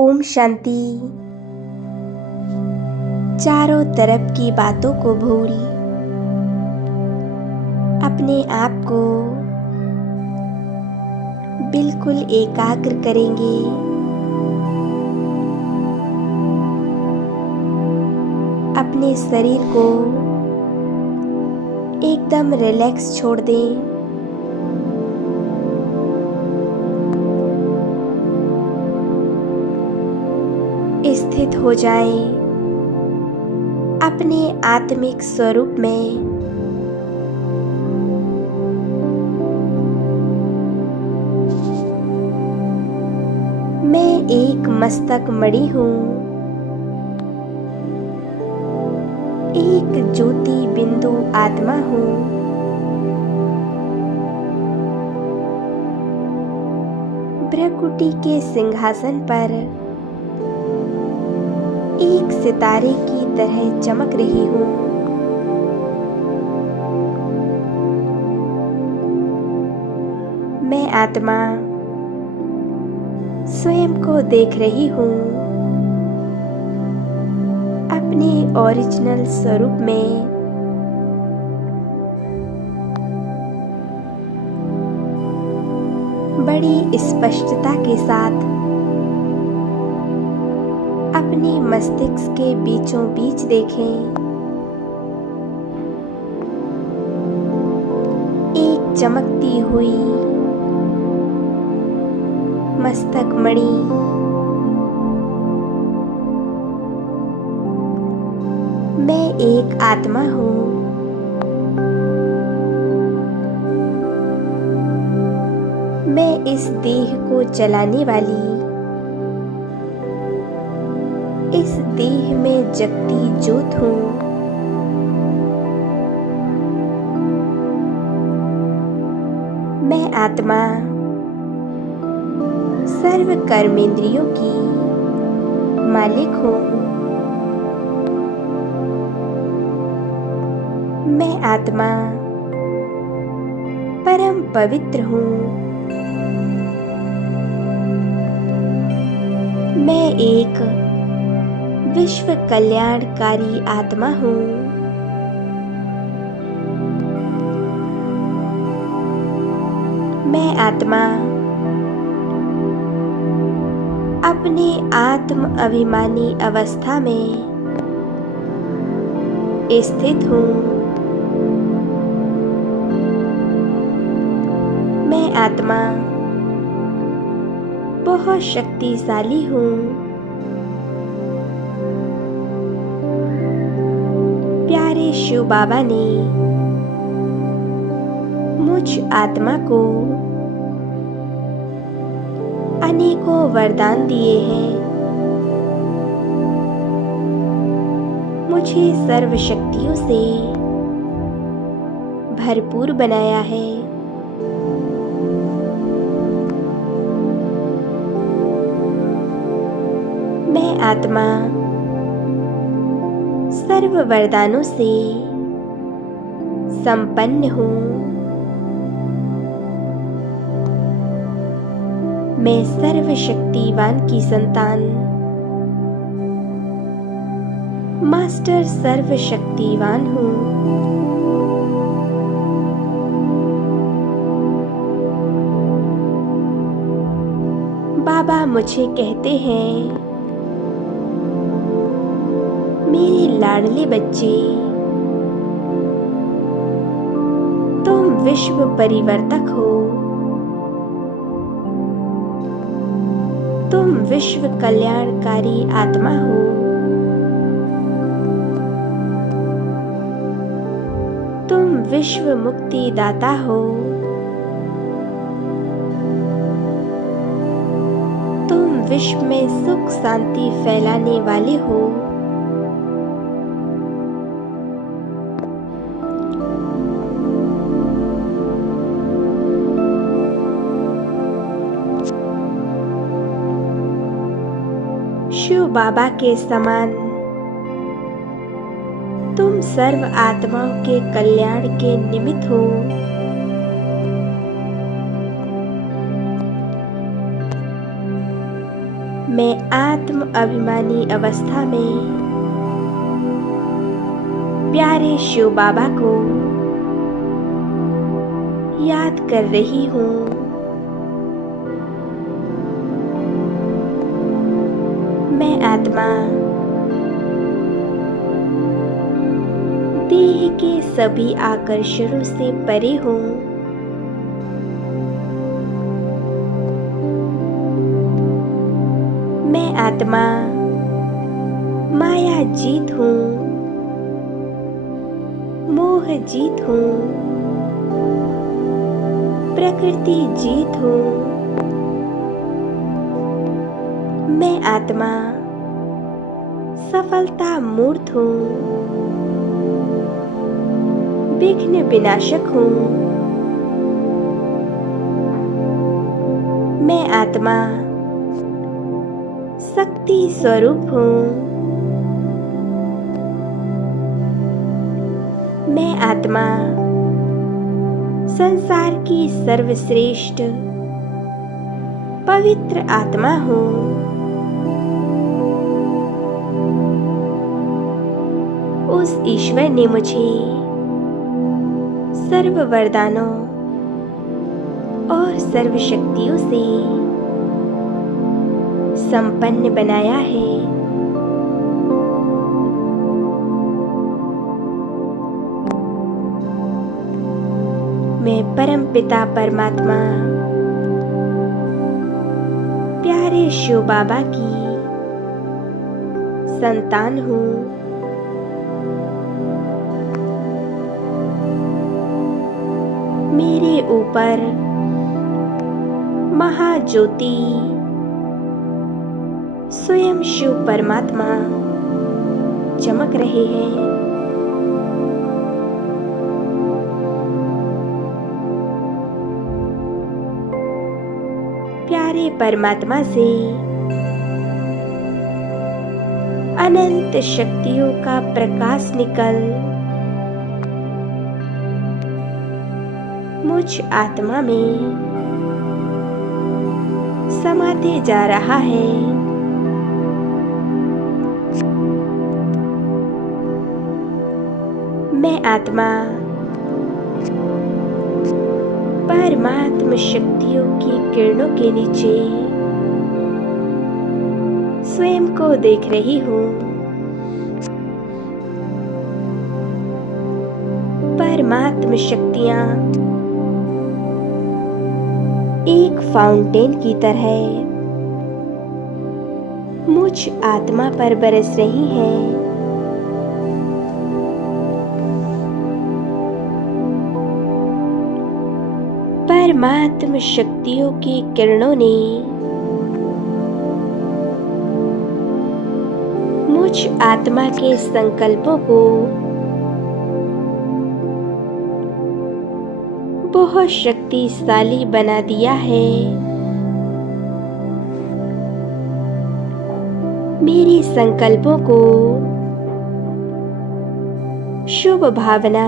ओम शांति। चारों तरफ की बातों को भूल अपने आप को बिल्कुल एकाग्र करेंगे। अपने शरीर को एकदम रिलैक्स छोड़ दें। स्थित हो जाएं अपने आत्मिक स्वरूप में। मैं एक मस्तक मणि हूँ, एक ज्योति बिंदु आत्मा हूँ। भ्रकुटी के सिंहासन पर एक सितारे की तरह चमक रही हूँ। मैं आत्मा स्वयं को देख रही हूँ अपने ओरिजिनल स्वरूप में। बड़ी स्पष्टता के साथ अपने मस्तिष्क के बीचों बीच देखें। एक चमकती हुई मस्तक मणि मैं एक आत्मा हूँ। मैं इस देह को चलाने वाली, इस देह में जगती ज्योत हूँ। मैं आत्मा सर्व कर्मेंद्रियों की मालिक हूँ। मैं आत्मा परम पवित्र हूँ। मैं एक विश्व कल्याणकारी आत्मा हूँ। मैं आत्मा अपने आत्म अभिमानी अवस्था में स्थित हूँ। मैं आत्मा बहुत शक्तिशाली हूँ। प्यारे शिव बाबा ने मुझ आत्मा को अनेकों वरदान दिए हैं। मुझे सर्व शक्तियों से भरपूर बनाया है। मैं आत्मा सर्व वरदानों से संपन्न हूँ। मैं सर्वशक्तिवान की संतान, मास्टर सर्वशक्तिवान हूँ। बाबा मुझे कहते हैं, मेरे लाडले बच्चे, तुम विश्व परिवर्तक हो। तुम विश्व कल्याणकारी आत्मा हो। तुम विश्व मुक्ति दाता हो। तुम विश्व में सुख शांति फैलाने वाले हो। शिव बाबा के समान तुम सर्व आत्माओं के कल्याण के निमित्त हो। मैं आत्म अभिमानी अवस्था में प्यारे शिव बाबा को याद कर रही हूँ। मैं आत्मा देह के सभी आकर्षणों से परे हूँ। मैं आत्मा माया जीत हूँ, मोह जीत हूँ, प्रकृति जीत हूँ। मैं आत्मा सफलता मूर्त हूँ, विघ्न विनाशक हूँ। मैं आत्मा शक्ति स्वरूप हूँ। मैं आत्मा संसार की सर्वश्रेष्ठ पवित्र आत्मा हूँ। उस ईश्वर ने मुझे सर्व वरदानों और सर्व शक्तियों से संपन्न बनाया है। मैं परम पिता परमात्मा प्यारे शिव बाबा की संतान हूँ। मेरे ऊपर महाज्योति स्वयं शिव परमात्मा चमक रहे हैं। प्यारे परमात्मा से अनंत शक्तियों का प्रकाश निकल मुझ आत्मा में समाते जा रहा है। मैं आत्मा परमात्म शक्तियों की किरणों के नीचे स्वयं को देख रही हूँ। परमात्म शक्तियाँ एक फाउंटेन की तरह मुझ आत्मा पर बरस रही हैं। परमात्म शक्तियों की किरणों ने मुझ आत्मा के संकल्पों को बहुत शक्तिशाली बना दिया है। मेरे संकल्पों को शुभ भावना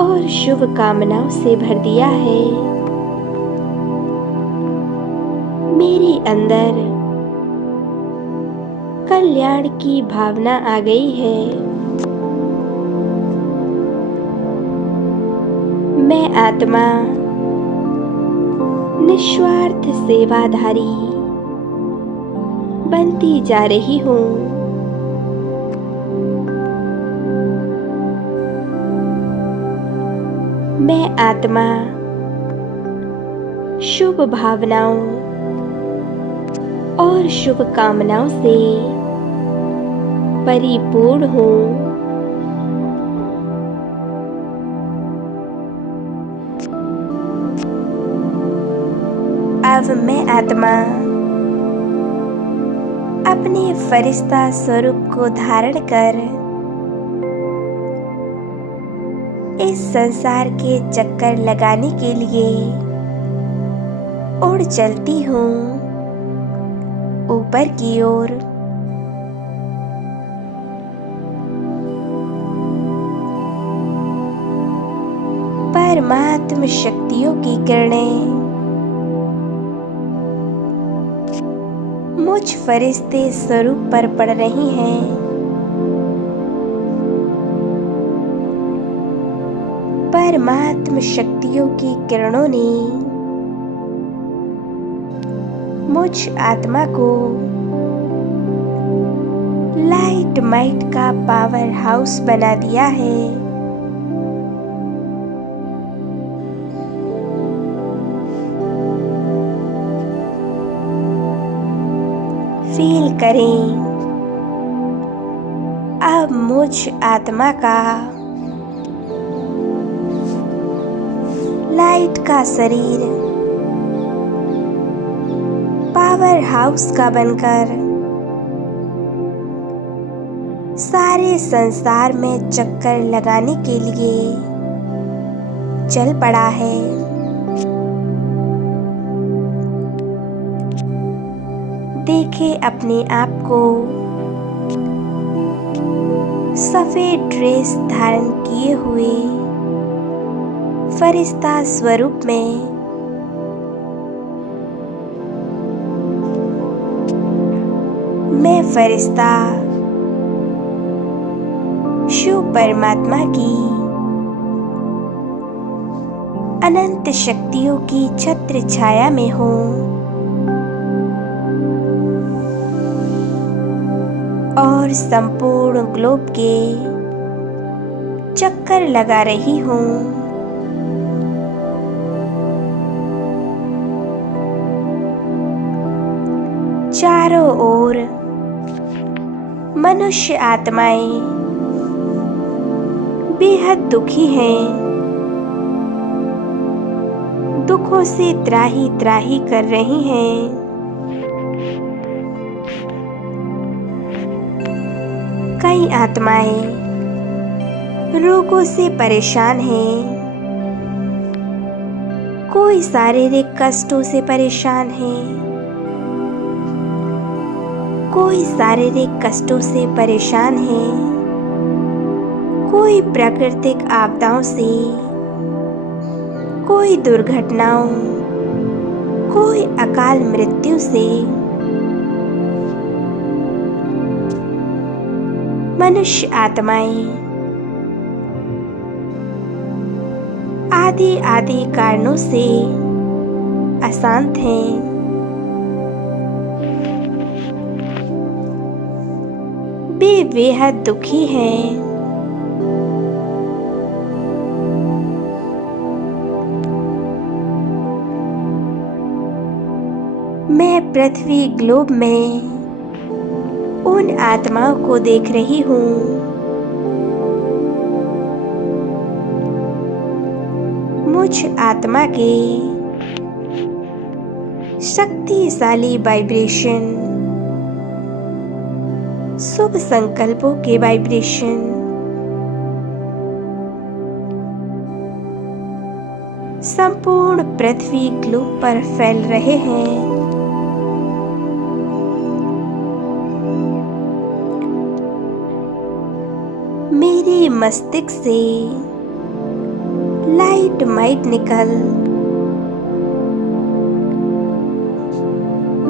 और शुभ कामनाओं से भर दिया है। मेरे अंदर कल्याण की भावना आ गई है। मैं आत्मा निस्वार्थ सेवाधारी बनती जा रही हूँ। मैं आत्मा शुभ भावनाओं और शुभ कामनाओं से परिपूर्ण हूँ। अब मैं आत्मा अपने फरिश्ता स्वरूप को धारण कर इस संसार के चक्कर लगाने के लिए उड़ चलती हूँ ऊपर की ओर। परमात्म शक्तियों की किरणें मुझ फरिश्ते स्वरूप पर पड़ रही हैं। परमात्म शक्तियों की किरणों ने मुझ आत्मा को लाइट माइट का पावर हाउस बना दिया है। फील करें, अब मुझ आत्मा का लाइट का शरीर पावर हाउस का बनकर सारे संसार में चक्कर लगाने के लिए चल पड़ा है। देखे अपने आप को सफेद ड्रेस धारण किए हुए फरिश्ता स्वरूप में। मैं फरिश्ता शिव परमात्मा की अनंत शक्तियों की छत्र छाया में हूँ और संपूर्ण ग्लोब के चक्कर लगा रही हूँ। चारों ओर मनुष्य आत्माएं बेहद दुखी हैं, दुखों से त्राही त्राही कर रही हैं। कई आत्माएं रोगों से परेशान हैं, कोई शारीरिक कष्टों से परेशान है, कोई शारीरिक कष्टों से परेशान है, कोई प्राकृतिक आपदाओं से, कोई दुर्घटनाओं, कोई अकाल मृत्यु से। मनुष्य आत्माएं आदि आदि कारणों से अशांत हैं। वे बेहद दुखी हैं। मैं पृथ्वी ग्लोब में उन आत्माओं को देख रही हूँ मुझ आत्मा के शक्तिशाली वाइब्रेशन, शुभ संकल्पों के वाइब्रेशन संपूर्ण पृथ्वी ग्लोब पर फैल रहे हैं। मेरे मस्तिष्क से लाइट माइट निकल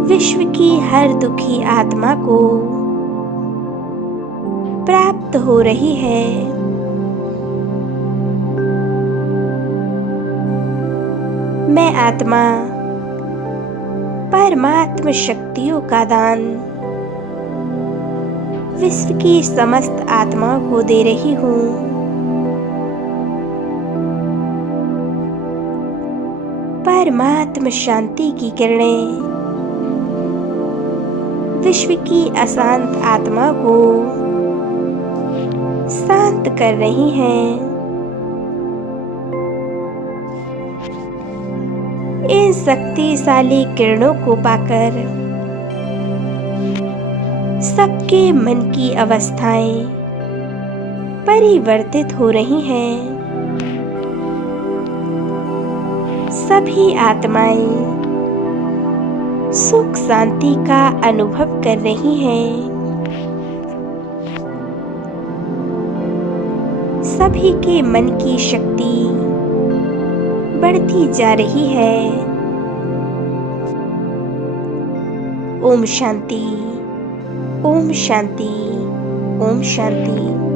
विश्व की हर दुखी आत्मा को प्राप्त हो रही है। मैं आत्मा परमात्म शक्तियों का दान विश्व की समस्त आत्माओं को दे रही हूँ। परमात्म शांति की किरणें विश्व की अशांत आत्मा को शांत कर रही हैं। इन शक्तिशाली किरणों को पाकर सबके मन की अवस्थाएं परिवर्तित हो रही हैं। सभी आत्माएं सुख शांति का अनुभव कर रही हैं। सभी के मन की शक्ति बढ़ती जा रही है। ओम शांति, ओम शांति, ओम शांति।